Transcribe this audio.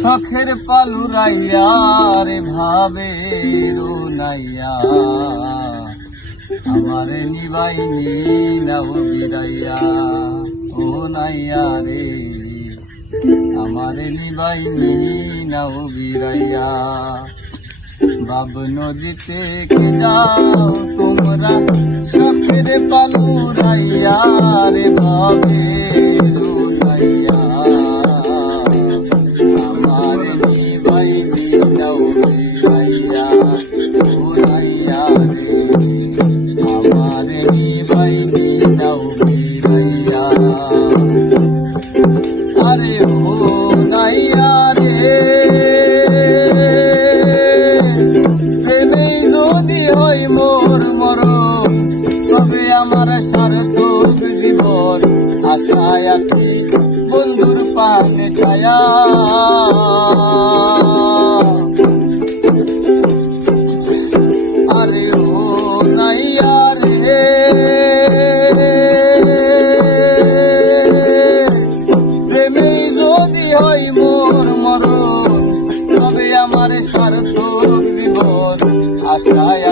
শখের পালুরাইয়া রে ভাবে রুনাইয়া আমারে নিবাইনি নাও বিরাইয়া ও নাইয়া রে আমারে নিবাইনি নাও বিরাইয়া বাব নদীতে কে যাও তোমরা শখের পালুরাইয়া রে ভাবে রুনাইয়া আমারে নিবাইনি নাও বিরাইয়া ও নাইয়া রে আমারে নিবাইনি নাও বিরাইয়া আরে ও নাইয়া রে প্রেমে যদি হয় মোর মরণ তবে আমার সার্থক জীবন আশায় আছি বন্ধুর পাশে ছায়া আরে ও নাইয়া রে প্রেমে যদি হয় মোর মরণ তবে আমার সার্থক জীবন আশায়